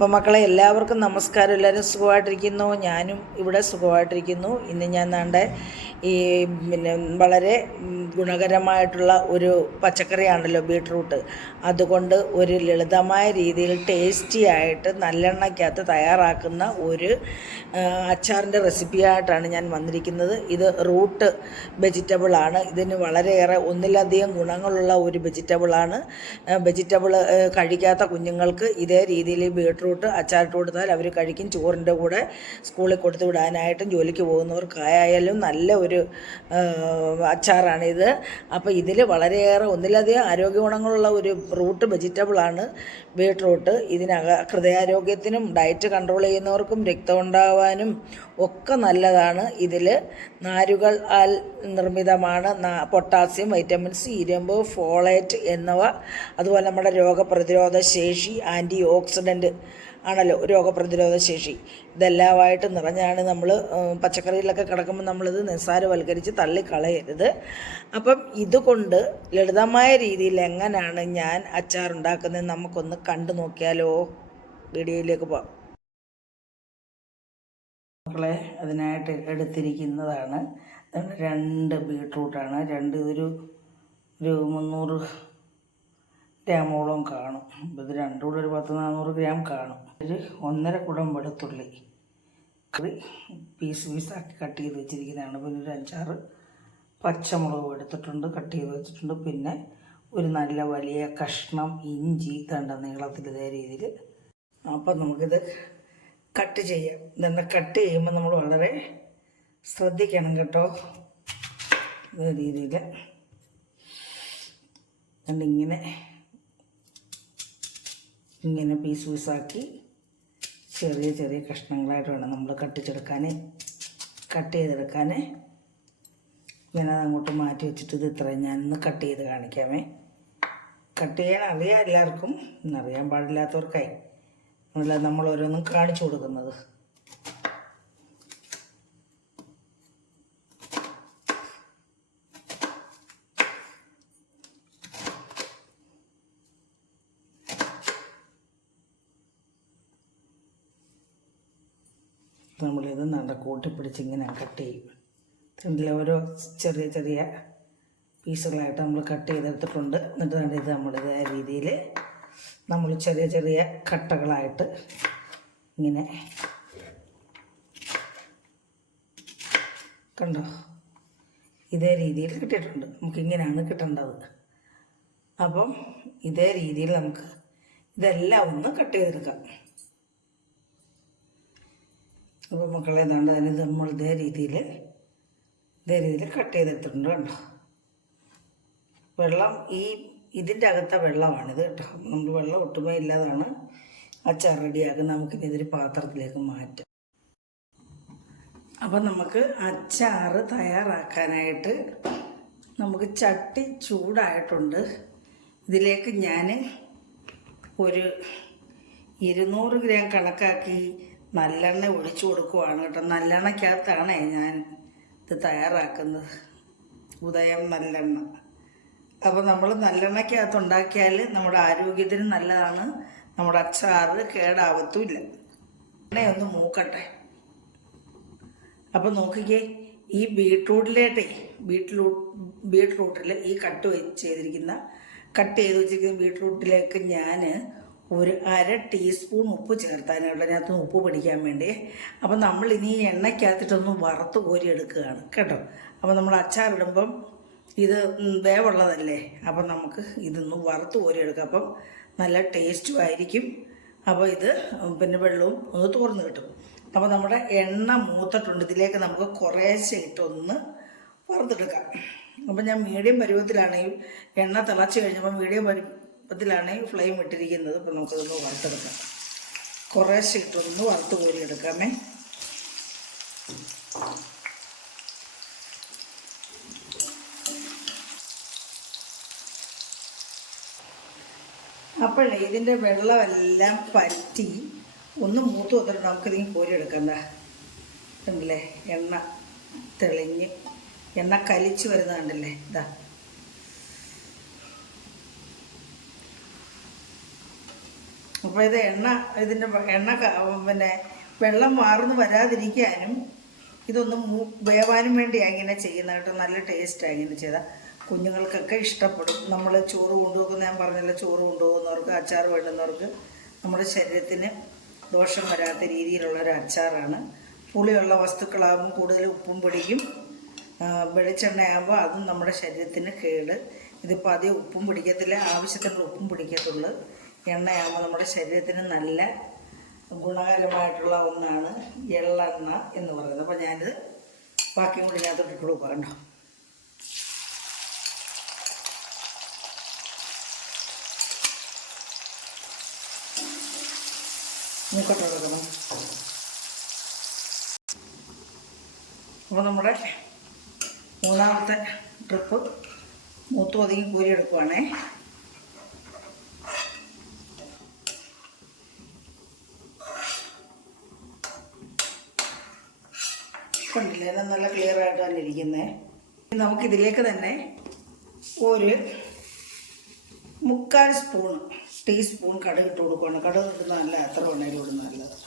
അപ്പോൾ മക്കളെ എല്ലാവർക്കും നമസ്കാരം. എല്ലാവരും സുഖമായിട്ടിരിക്കുന്നു. ഞാനും ഇവിടെ സുഖമായിട്ടിരിക്കുന്നു. ഇന്ന് ഞാൻ നാണ്ടെ ഈ വളരെ ഗുണകരമായിട്ടുള്ള ഒരു പച്ചക്കറിയാണല്ലോ ബീട്രൂട്ട്. അതുകൊണ്ട് ഒരു ലളിതമായ രീതിയിൽ ടേസ്റ്റി ആയിട്ട് നല്ലെണ്ണയ്ക്കകത്ത് തയ്യാറാക്കുന്ന ഒരു അച്ചാറിൻ്റെ റെസിപ്പിയായിട്ടാണ് ഞാൻ വന്നിരിക്കുന്നത്. ഇത് റൂട്ട് വെജിറ്റബിളാണ്. ഇതിന് വളരെയേറെ ഒന്നിലധികം ഗുണങ്ങളുള്ള ഒരു വെജിറ്റബിളാണ്. വെജിറ്റബിൾ കഴിക്കാത്ത കുഞ്ഞുങ്ങൾക്ക് ഇതേ രീതിയിൽ ബീട്രൂട്ട് അച്ചാറിട്ട് കൊടുത്താൽ അവർ കഴിക്കും. ചോറിൻ്റെ കൂടെ സ്കൂളിൽ കൊടുത്തു വിടാനായിട്ടും ജോലിക്ക് പോകുന്നവർക്കായാലും നല്ല ഒരു അച്ചാറാണിത്. അപ്പോൾ ഇതിൽ വളരെയേറെ ഒന്നിലധികം ആരോഗ്യ ഗുണങ്ങളുള്ള ഒരു റൂട്ട് വെജിറ്റബിളാണ് ബീട്രൂട്ട്. ഹൃദയാരോഗ്യത്തിനും ഡയറ്റ് കൺട്രോൾ ചെയ്യുന്നവർക്കും രക്തം ഉണ്ടാവാനും ഒക്കെ നല്ലതാണ്. ഇതിൽ നാരുകൾ നിർമ്മിതമാണ്. പൊട്ടാസ്യം, വൈറ്റമിൻ സി, ഇരുമ്പ്, ഫോളേറ്റ് എന്നിവ, അതുപോലെ നമ്മുടെ രോഗപ്രതിരോധ ശേഷി, ആൻറ്റി ഓക്സിഡൻറ്റ് ആണല്ലോ രോഗപ്രതിരോധ ശേഷി, ഇതെല്ലാമായിട്ട് നിറഞ്ഞാണ്. നമ്മൾ പച്ചക്കറിയിലൊക്കെ കിടക്കുമ്പോൾ നമ്മളിത് നിസ്സാരവൽക്കരിച്ച് തള്ളിക്കളയരുത്. അപ്പം ഇതുകൊണ്ട് ലളിതമായ രീതിയിൽ എങ്ങനെയാണ് ഞാൻ അച്ചാറുണ്ടാക്കുന്നത് നമുക്കൊന്ന് കണ്ടു നോക്കിയാലോ. വീഡിയോയിലേക്ക് പോകാം മക്കളെ. അതിനായിട്ട് എടുത്തിരിക്കുന്നതാണ് 2 ബീട്രൂട്ടാണ്. ഇതൊരു 300 ഗ്രാമോളം കാണും. ഇത് രണ്ടും കൂടെ ഒരു 400 ഗ്രാം കാണും. ഒരു 1.5 കുടം വെളുത്തുള്ളി പീസാക്കി കട്ട് ചെയ്ത് വെച്ചിരിക്കുന്നതാണ്. പിന്നെ ഒരു 5-6 പച്ചമുളക് എടുത്തിട്ടുണ്ട്, കട്ട് ചെയ്ത് വെച്ചിട്ടുണ്ട്. പിന്നെ ഒരു നല്ല വലിയ കഷ്ണം ഇഞ്ചി നീളത്തിൽ ഇതേ രീതിയിൽ. അപ്പം നമുക്കിത് കട്ട് ചെയ്യാം. ഇതെന്താ കട്ട് ചെയ്യുമ്പോൾ നമ്മൾ വളരെ ശ്രദ്ധിക്കണം കേട്ടോ. ഇതേ രീതിയിൽ ഇങ്ങനെ പീസാക്കി ചെറിയ കഷ്ണങ്ങളായിട്ട് വേണം നമ്മൾ കട്ട് ചെയ്തെടുക്കാൻ. ഇങ്ങനെ അങ്ങോട്ട് മാറ്റി വെച്ചിട്ട് ഇത് ഇത്രയും ഞാനൊന്ന് കട്ട് ചെയ്ത് കാണിക്കാമേ. കട്ട് ചെയ്യാൻ അറിയാം എല്ലാവർക്കും, എന്നറിയാൻ പാടില്ലാത്തവർക്കായി അല്ല നമ്മൾ ഓരോന്നും കാണിച്ചു കൊടുക്കുന്നത്. നമ്മളിത് കൂട്ടിപ്പിടിച്ചിങ്ങനെ കട്ട് ചെയ്യും. ഇതിൽ ഓരോ ചെറിയ പീസുകളായിട്ട് നമ്മൾ കട്ട് ചെയ്തെടുത്തിട്ടുണ്ട്. എന്നിട്ട് ഇത് നമ്മളിതേ രീതിയിൽ നമ്മൾ ചെറിയ കട്ടകളായിട്ട് ഇങ്ങനെ കണ്ടോ, ഇതേ രീതിയിൽ കിട്ടിയിട്ടുണ്ട്. നമുക്കിങ്ങനെയാണ് കിട്ടേണ്ടത്. അപ്പം ഇതേ രീതിയിൽ നമുക്ക് ഇതെല്ലാം ഒന്ന് കട്ട് ചെയ്തെടുക്കാം. അപ്പോൾ മക്കളെ തന്നെ നമ്മൾ ഇതേ രീതിയിൽ കട്ട് ചെയ്തെടുത്തിട്ടുണ്ട്. കണ്ടോ, വെള്ളം ഇതിൻ്റെ അകത്തെ വെള്ളമാണിത് കേട്ടോ. നമ്മൾ വെള്ളം ഒട്ടുമേ ഇല്ലാതാണ് അച്ചാർ റെഡിയാക്കുന്നത്. നമുക്കിനി ഇതൊരു പാത്രത്തിലേക്ക് മാറ്റാം. അപ്പം നമുക്ക് അച്ചാർ തയ്യാറാക്കാനായിട്ട് നമുക്ക് ചട്ടി ചൂടായിട്ടുണ്ട്. ഇതിലേക്ക് ഞാൻ ഒരു 200 ഗ്രാം കണക്കാക്കി നല്ലെണ്ണ ഒഴിച്ചു കൊടുക്കുവാണ് കേട്ടോ. നല്ലെണ്ണയ്ക്കകത്താണ് ഞാൻ ഇത് തയ്യാറാക്കുന്നത്, ഉദയം നല്ലെണ്ണ. അപ്പോൾ നമ്മൾ നല്ലെണ്ണയ്ക്കകത്ത് ഉണ്ടാക്കിയാൽ നമ്മുടെ ആരോഗ്യത്തിന് നല്ലതാണ്. നമ്മുടെ അച്ചാറ് കേടാവത്തുമില്ല. എണ്ണയൊന്ന് മൂക്കട്ടെ. അപ്പോൾ നോക്കിക്കേ, ഈ ബീട്രൂട്ടിൽ ഈ കട്ട് ചെയ്ത് വെച്ചിരിക്കുന്ന ബീട്രൂട്ടിലേക്ക് ഞാൻ ഒരു 1/2 ടീസ്പൂൺ ഉപ്പ് ചേർത്താനുള്ള അതിനകത്ത് ഉപ്പ് പിടിക്കാൻ വേണ്ടി. അപ്പം നമ്മളിനി എണ്ണയ്ക്കകത്തിട്ടൊന്ന് വറുത്ത് കോരി എടുക്കുകയാണ് കേട്ടോ. അപ്പം നമ്മൾ അച്ചാറിടുമ്പം ഇത് വേവുള്ളതല്ലേ, അപ്പം നമുക്ക് ഇതൊന്ന് വറുത്ത് കോരി എടുക്കാം. അപ്പം നല്ല ടേസ്റ്റും ആയിരിക്കും. അപ്പോൾ ഇത് പിന്നെ വെള്ളവും ഒന്ന് തോർന്ന് കിട്ടും. അപ്പോൾ നമ്മുടെ എണ്ണ മൂത്തിട്ടുണ്ട്. ഇതിലേക്ക് നമുക്ക് കുറേശ്ശെ ഇട്ടൊന്ന് വറുത്തെടുക്കാം. അപ്പം ഞാൻ മീഡിയം പരുവത്തിലാണ് ഈ എണ്ണ തിളച്ച് കഴിഞ്ഞപ്പോൾ മീഡിയം പരുവത്തിലാണ് ഈ ഫ്ലെയിം ഇട്ടിരിക്കുന്നത്. അപ്പം നമുക്കതൊന്ന് വറുത്തെടുക്കാം. കുറേശ്ശെ ഇട്ടൊന്ന് വറുത്ത് കോരി എടുക്കാമേ. അപ്പോഴേ ഇതിൻ്റെ വെള്ളമെല്ലാം പറ്റി ഒന്ന് മൂത്ത് വന്നിട്ട് നമുക്കിതിങ്ങനെ കോരിയെടുക്കണ്ട. കണ്ടില്ലേ, എണ്ണ തെളിഞ്ഞ് എണ്ണ കലിച്ച് വരുന്നത് കണ്ടില്ലേ. ഇതാ അപ്പോൾ ഇത് ഇതിൻ്റെ എണ്ണ പിന്നെ വെള്ളം വാർന്ന് വരാതിരിക്കാനും ഇതൊന്നും വേവാനും വേണ്ടിയാണ് ഇങ്ങനെ ചെയ്യുന്നത് കേട്ടോ. നല്ല ടേസ്റ്റാണ് ഇങ്ങനെ ചെയ്താൽ. കുഞ്ഞുങ്ങൾക്കൊക്കെ ഇഷ്ടപ്പെടും. നമ്മൾ ചോറ് കൊണ്ടുപോകുന്ന, ഞാൻ പറഞ്ഞല്ലോ, ചോറ് കൊണ്ടുപോകുന്നവർക്ക്, അച്ചാർ വേണ്ടുന്നവർക്ക് നമ്മുടെ ശരീരത്തിന് ദോഷം വരാത്ത രീതിയിലുള്ളൊരു അച്ചാറാണ്. പുളിയുള്ള വസ്തുക്കളാകുമ്പോൾ കൂടുതൽ ഉപ്പും പിടിക്കും. വെളിച്ചെണ്ണയാകുമ്പോൾ അതും നമ്മുടെ ശരീരത്തിന് കേട്. ഇതിപ്പോൾ അധികം ഉപ്പും പിടിക്കത്തില്ല, ആവശ്യത്തിനുള്ള ഉപ്പും പിടിക്കത്തുള്ളൂ. എണ്ണയാകുമ്പോൾ നമ്മുടെ ശരീരത്തിന് നല്ല ഗുണകരമായിട്ടുള്ള ഒന്നാണ് എള്ളെണ്ണ എന്ന് പറയുന്നത്. അപ്പോൾ ഞാനിത് ബാക്കിയും കൂടി ഞാൻ തൊട്ടിട്ട് കൊടുക്കാം കേട്ടോ. മൂക്കട്ട് കൊടുക്കണം. അപ്പോൾ നമ്മുടെ മൂന്നാമത്തെ ട്രിപ്പ് മൂത്തും ഒതുങ്ങി കോരിയെടുക്കുവാണേ. കണ്ടില്ലേ, എല്ലാം നല്ല ക്ലിയർ ആയിട്ട് തന്നെ ഇരിക്കുന്നത്. നമുക്കിതിലേക്ക് തന്നെ ഒരു 3/4 ടീസ്പൂൺ കടുക് ഇട്ട് കൊടുക്കുകയാണ്. കടുക് ഇടുന്നതല്ല, എത്ര വേണേലും ഇടുന്ന നല്ലത്.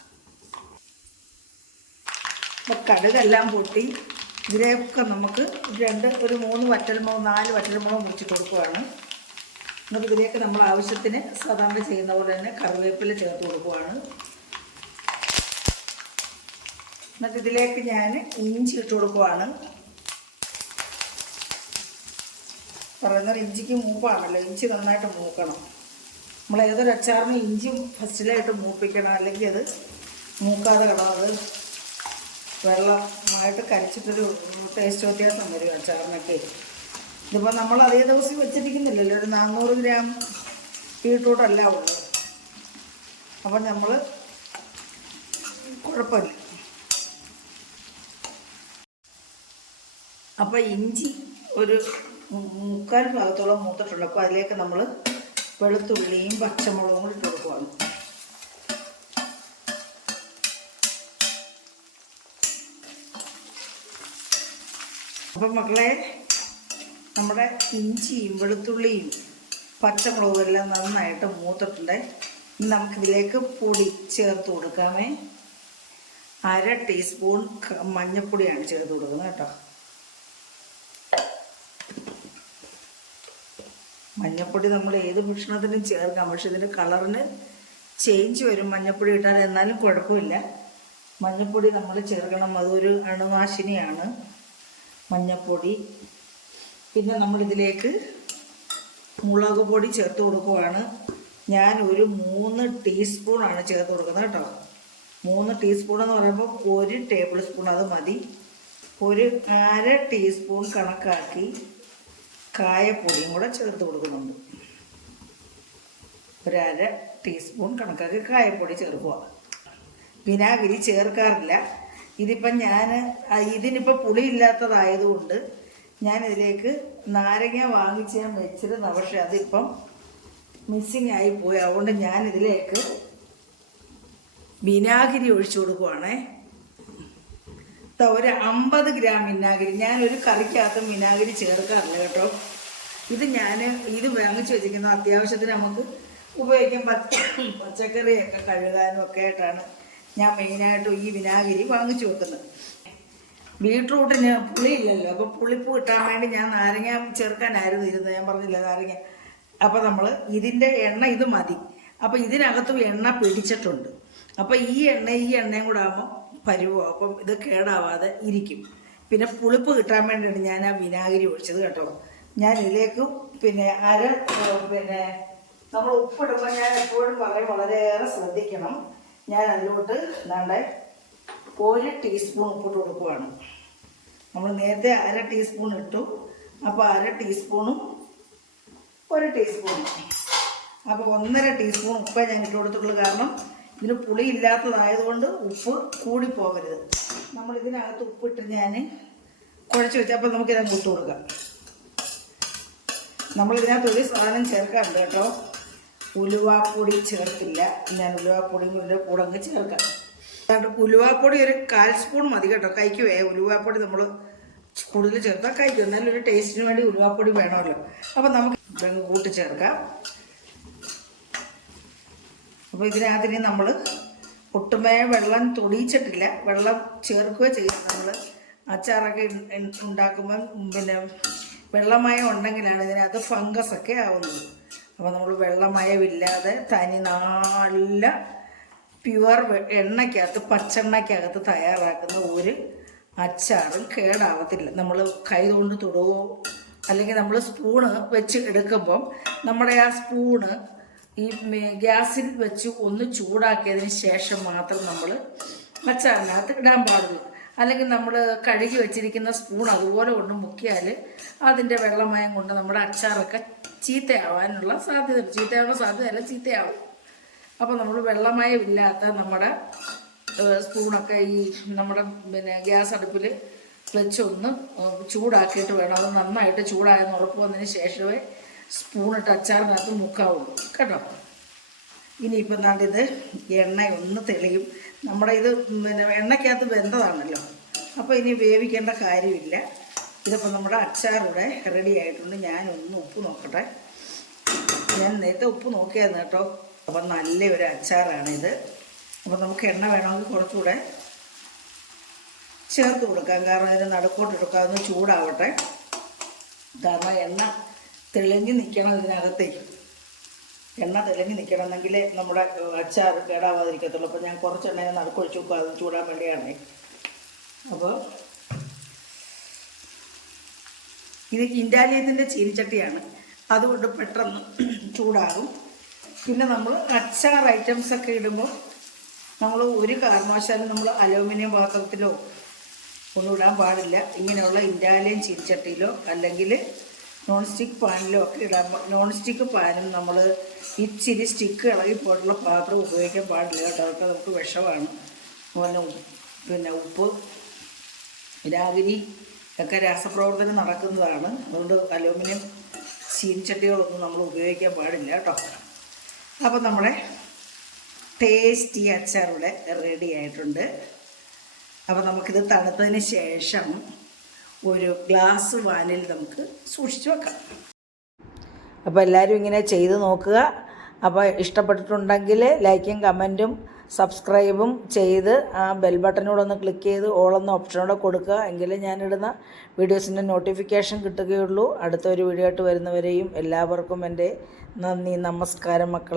അപ്പോൾ കടുകെല്ലാം പൊട്ടി ഇതിലേക്ക് നമുക്ക് ഒരു 3 വറ്റൽമുളക് 4 വറ്റൽമുളക് മുറിച്ചിട്ട് കൊടുക്കുകയാണ്. എന്നിട്ട് ഇതിലേക്ക് നമ്മൾ ആവശ്യത്തിന് സാധാരണ ചെയ്യുന്ന പോലെ തന്നെ കറിവേപ്പില ചേർത്ത് കൊടുക്കുകയാണ്. എന്നിട്ട് ഇതിലേക്ക് ഞാൻ ഇഞ്ചി ഇട്ട് കൊടുക്കുവാണ്. പറയുന്നത് ഇഞ്ചിക്ക് മൂപ്പാണല്ലോ, ഇഞ്ചി നന്നായിട്ട് മൂക്കണം. നമ്മൾ ഏതൊരു അച്ചാറിന് ഇഞ്ചി ഫസ്റ്റിലായിട്ട് മൂപ്പിക്കണം, അല്ലെങ്കിൽ അത് മൂക്കാതെ കിടന്നത് വെള്ളമായിട്ട് കരിച്ചിട്ടൊരു ടേസ്റ്റ് വ്യത്യാസം വരും അച്ചാറിനൊക്കെ. ഇതിപ്പോൾ നമ്മൾ അതേ ദിവസം വെച്ചിരിക്കുന്നില്ലല്ലോ, ഒരു 400 ഗ്രാം ബീട്രൂട്ടല്ല ഉള്ളു. അപ്പം നമ്മൾ കുഴപ്പമില്ല. അപ്പോൾ ഇഞ്ചി ഒരു 3/4 ഭാഗത്തോളം മൂത്തിട്ടുണ്ട്. അപ്പോൾ അതിലേക്ക് നമ്മൾ വെളുത്തുള്ളിയും പച്ചമുളകും കൂടി ഇട്ട് കൊടുക്കുകയാണ്. അപ്പം മക്കളെ, നമ്മുടെ ഇഞ്ചിയും വെളുത്തുള്ളിയും പച്ചമുളകും എല്ലാം നന്നായിട്ട് മൂത്തിട്ടുണ്ട്. ഇനി നമുക്കിതിലേക്ക് പൊടി ചേർത്ത് കൊടുക്കാമേ. 1/2 ടീസ്പൂൺ മഞ്ഞൾപ്പൊടിയാണ് ചേർത്ത് കൊടുക്കുന്നത് കേട്ടോ. മഞ്ഞൾപ്പൊടി നമ്മൾ ഏത് ഭക്ഷണത്തിനും ചേർക്കാം, പക്ഷെ ഇതിൻ്റെ കളറിന് ചേഞ്ച് വരും മഞ്ഞൾപ്പൊടി ഇട്ടാൽ. എന്നാലും കുഴപ്പമില്ല, മഞ്ഞൾപ്പൊടി നമ്മൾ ചേർക്കണം. അതൊരു അണുനാശിനിയാണ് മഞ്ഞൾപ്പൊടി. പിന്നെ നമ്മളിതിലേക്ക് മുളക് പൊടി ചേർത്ത് കൊടുക്കുവാണ്. ഞാൻ ഒരു 3 ടീസ്പൂണാണ് ചേർത്ത് കൊടുക്കുന്നത് കേട്ടോ. 3 ടീസ്പൂൺ എന്ന് പറയുമ്പോൾ 1 ടേബിൾ സ്പൂൺ അത് മതി. ഒരു 1/2 ടീസ്പൂൺ കണക്കാക്കി കായപ്പൊടിയും കൂടെ ചേർത്ത് കൊടുക്കുന്നുണ്ട്. ഒരു 1/2 ടീസ്പൂൺ കണക്കാക്കി കായപ്പൊടി ചേർക്കുക. വിനാഗിരി ചേർക്കാറില്ല. ഇതിപ്പം ഇതിനിപ്പോൾ പുളിയില്ലാത്തതായതുകൊണ്ട് ഞാനിതിലേക്ക് നാരങ്ങ വാങ്ങിച്ച് ഞാൻ വെച്ചിരുന്നു, പക്ഷെ അതിപ്പം മിസ്സിങ് ആയിപ്പോയി. അതുകൊണ്ട് ഞാനിതിലേക്ക് വിനാഗിരി ഒഴിച്ചു കൊടുക്കുവാണേ. ഒരു 50 ഗ്രാം വിനാഗിരി. ഞാനൊരു കറിക്കകത്തും വിനാഗിരി ചേർക്കാറില്ല കേട്ടോ. ഇത് വാങ്ങിച്ച് വെച്ചിരിക്കുന്ന അത്യാവശ്യത്തിന് നമുക്ക് ഉപയോഗിക്കാൻ പച്ചക്കറിയൊക്കെ കഴുകാനും ഒക്കെ ആയിട്ടാണ് ഞാൻ മെയിനായിട്ടും ഈ വിനാഗിരി വാങ്ങിച്ചു വെക്കുന്നത്. ബീട്രൂട്ടിന് പുളിയില്ലല്ലോ, അപ്പോൾ പുളിപ്പ് കിട്ടാൻ വേണ്ടി ഞാൻ നാരങ്ങ ചേർക്കാനായിരുന്നു ഇരുന്നത്. ഞാൻ പറഞ്ഞില്ല നാരങ്ങ. അപ്പോൾ നമ്മൾ ഇതിൻ്റെ എണ്ണ ഇത് മതി. അപ്പോൾ ഇതിനകത്തും എണ്ണ പിടിച്ചിട്ടുണ്ട്. അപ്പോൾ ഈ എണ്ണയും കൂടെ ആകുമ്പോൾ പരുവോ, അപ്പം ഇത് കേടാവാതെ ഇരിക്കും. പിന്നെ പുളിപ്പ് കിട്ടാൻ വേണ്ടിയാണ് ഞാൻ ആ വിനാഗിരി ഒഴിച്ചത് കേട്ടോ. ഞാൻ ഇതിലേക്ക് നമ്മൾ ഉപ്പിടുമ്പോൾ ഞാൻ എപ്പോഴും പറയും വളരെയേറെ ശ്രദ്ധിക്കണം. ഞാൻ അതിലോട്ട് 1 ടീസ്പൂൺ ഉപ്പിട്ട് കൊടുക്കുവാണ്. നമ്മൾ നേരത്തെ 1/2 ടീസ്പൂൺ ഇട്ടു. അപ്പോൾ 1/2 ടീസ്പൂണും 1 ടീസ്പൂണും, അപ്പോൾ 1.5 ടീസ്പൂൺ ഉപ്പേ ഞാൻ ഇട്ട് കൊടുത്തിട്ടുള്ളൂ. കാരണം ഇതിന് പുളി ഇല്ലാത്തതായതുകൊണ്ട് ഉപ്പ് കൂടിപ്പോകരുത്. നമ്മൾ ഇതിനകത്ത് ഉപ്പിട്ട് ഞാൻ കുഴച്ച് വെച്ചപ്പോൾ നമുക്കിതങ്ങ് ഇട്ട് കൊടുക്കാം. നമ്മളിതിനകത്ത് ഒരു സാധനം ചേർക്കാറുണ്ട് കേട്ടോ. ഉലുവാപ്പൊടി ചേർത്തില്ല. ഞാൻ ഉലുവാപ്പൊടിയും കൂടെ അങ്ങ് ചേർക്കാം. ഉലുവാപ്പൊടി ഒരു 1/4 സ്പൂൺ മതി കേട്ടോ. കഴിക്കുവേ ഉലുവാപ്പൊടി നമ്മൾ കൂടുതൽ ചേർത്താൽ കഴിക്കും. എന്നാലും ഒരു ടേസ്റ്റിന് വേണ്ടി ഉലുവാപ്പൊടി വേണമല്ലോ. അപ്പം നമുക്ക് ഇതങ്ങ് കൂട്ടി ചേർക്കാം. അപ്പോൾ ഇതിനകത്തിന് നമ്മൾ ഒട്ടുമേ വെള്ളം തൊടിയിച്ചിട്ടില്ല, വെള്ളം ചേർക്കുകയോ ചെയ്യും. നമ്മൾ അച്ചാറൊക്കെ ഉണ്ടാക്കുമ്പം പിന്നെ വെള്ളമയം ഉണ്ടെങ്കിലാണ് ഇതിനകത്ത് ഫംഗസൊക്കെ ആവുന്നത്. അപ്പോൾ നമ്മൾ വെള്ളമയമില്ലാതെ തനി നല്ല പ്യുവർ എണ്ണയ്ക്കകത്ത്, പച്ചെണ്ണയ്ക്കകത്ത് തയ്യാറാക്കുന്ന ഒരു അച്ചാറും കേടാവത്തില്ല. നമ്മൾ കൈ കൊണ്ട് തൊടുകയോ അല്ലെങ്കിൽ നമ്മൾ സ്പൂണ് വെച്ച് എടുക്കുമ്പം നമ്മുടെ ആ സ്പൂണ് ഈ ഗ്യാസിൽ വെച്ച് ഒന്ന് ചൂടാക്കിയതിന് ശേഷം മാത്രം നമ്മൾ അച്ചാറിനകത്ത് ഇടാൻ പാടുള്ളൂ. അല്ലെങ്കിൽ നമ്മൾ കഴുകി വെച്ചിരിക്കുന്ന സ്പൂൺ അതുപോലെ കൊണ്ട് മുക്കിയാൽ അതിൻ്റെ വെള്ളമയം കൊണ്ട് നമ്മുടെ അച്ചാറൊക്കെ ചീത്തയാവാനുള്ള സാധ്യത, ചീത്തയാവും. അപ്പോൾ നമ്മൾ വെള്ളമയമില്ലാത്ത നമ്മുടെ സ്പൂണൊക്കെ ഈ നമ്മുടെ ഗ്യാസ് അടുപ്പിൽ വെച്ചൊന്ന് ചൂടാക്കിയിട്ട് വേണം, അത് നന്നായിട്ട് ചൂടായെന്ന് ഉറപ്പ് വന്നതിന് ശേഷമേ സ്പൂണിട്ട് അച്ചാറിനകത്ത് മുക്കാവുള്ളൂ കേട്ടോ. ഇനിയിപ്പോൾ നാട്ടിത് എണ്ണ ഒന്ന് തെളിയും. നമ്മുടെ ഇത് എണ്ണയ്ക്കകത്ത് വെന്തതാണല്ലോ, അപ്പോൾ ഇനി വേവിക്കേണ്ട കാര്യമില്ല. ഇതിപ്പോൾ നമ്മുടെ അച്ചാറിവിടെ റെഡി ആയിട്ടുണ്ട്. ഞാനൊന്ന് ഉപ്പ് നോക്കട്ടെ. ഞാൻ നേരത്തെ ഉപ്പ് നോക്കിയായിരുന്നു കേട്ടോ. അപ്പം നല്ലൊരു അച്ചാറാണിത്. അപ്പം നമുക്ക് എണ്ണ വേണമെങ്കിൽ കുറച്ചുകൂടെ ചേർത്ത് കൊടുക്കാം, കാരണം ഇതിന് നടുക്കോട്ടെടുക്കാം, ഒന്ന് ചൂടാവട്ടെ. കാരണം എണ്ണ തെളിഞ്ഞ് നിൽക്കണം ഇതിനകത്തേക്ക്. എണ്ണ തെളിഞ്ഞ് നിൽക്കണമെങ്കിൽ നമ്മുടെ അച്ചാർ കേടാവാതിരിക്കത്തുള്ളൂ. അപ്പോൾ ഞാൻ കുറച്ച് എണ്ണ നടുക്കൊഴിച്ച് വെക്കുക, അത് ചൂടാൻ വേണ്ടിയാണ്. അപ്പോൾ ഇത് ഇൻഡാലിയത്തിൻ്റെ ചീനിച്ചട്ടിയാണ്, അതുകൊണ്ട് പെട്ടെന്ന് ചൂടാകും. പിന്നെ നമ്മൾ അച്ചാർ ഐറ്റംസൊക്കെ ഇടുമ്പോൾ നമ്മൾ ഒരു കാരണവശാലും നമ്മൾ അലൂമിനിയം പാത്രത്തിലോ ഒന്നും ഇടാൻ പാടില്ല. ഇങ്ങനെയുള്ള ഇൻഡാലിയൻ ചീനിച്ചട്ടിയിലോ അല്ലെങ്കിൽ നോൺ സ്റ്റിക്ക് പാനിലോ ഒക്കെ ഇടാൻ. നോൺ സ്റ്റിക്ക് പാനും നമ്മൾ ഇച്ചിരി സ്റ്റിക്ക് ഇളകിപ്പോയിട്ടുള്ള പാത്രം ഉപയോഗിക്കാൻ പാടില്ല കേട്ടോ, അതൊക്കെ നമുക്ക് വിഷമാണ്. പിന്നെ ഉപ്പ്, വിനാഗിരി ഒക്കെ രാസപ്രവർത്തനം നടക്കുന്നതാണ്. അതുകൊണ്ട് അലൂമിനിയം ചീനിച്ചട്ടികളൊന്നും നമ്മൾ ഉപയോഗിക്കാൻ പാടില്ല കേട്ടോ. അപ്പോൾ നമ്മുടെ ടേസ്റ്റി അച്ചാർ ഇവിടെ റെഡി ആയിട്ടുണ്ട്. അപ്പോൾ നമുക്കിത് തണുത്തതിന് ശേഷം ഒരു ഗ്ലാസ് വാനിൽ നമുക്ക് സൂക്ഷിച്ച് വെക്കാം. അപ്പോൾ എല്ലാവരും ഇങ്ങനെ ചെയ്ത് നോക്കുക. അപ്പോൾ ഇഷ്ടപ്പെട്ടിട്ടുണ്ടെങ്കിൽ ലൈക്കും കമൻറ്റും സബ്സ്ക്രൈബും ചെയ്ത് ആ ബെൽ ബട്ടനോടൊന്ന് ക്ലിക്ക് ചെയ്ത് ഓളെന്ന ഓപ്ഷനോടെ കൊടുക്കുക. എങ്കിലും ഞാനിടുന്ന വീഡിയോസിൻ്റെ നോട്ടിഫിക്കേഷൻ കിട്ടുകയുള്ളൂ. അടുത്തൊരു വീഡിയോ ആയിട്ട് വരുന്നവരെയും എല്ലാവർക്കും എൻ്റെ നന്ദി, നമസ്കാരം മക്കൾ.